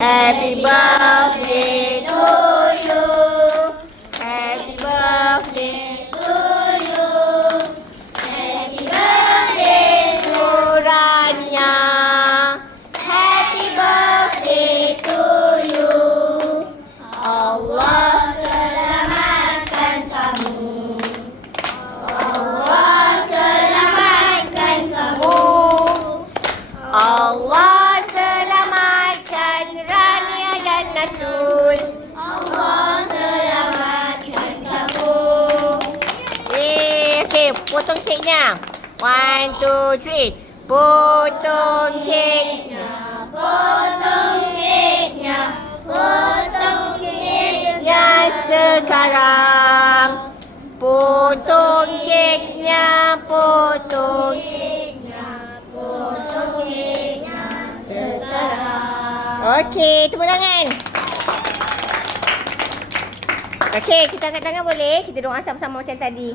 Happy birthday to you. Happy birthday to you. Happy birthday to Rania. Happy birthday to you. Allah selamatkan kamu. Allah selamatkan kamu. Allah selamatkan Rania dan Natul. Allah selamatkan kamu. Okey, potong keknya. 1, 2, 3. Potong keknya. Potong keknya. Potong keknya sekarang. Potong keknya. Potong keknya. Potong keknya sekarang. Okey, tepuk tangan. Okey, kita angkat tangan boleh? Kita doa sama-sama macam tadi.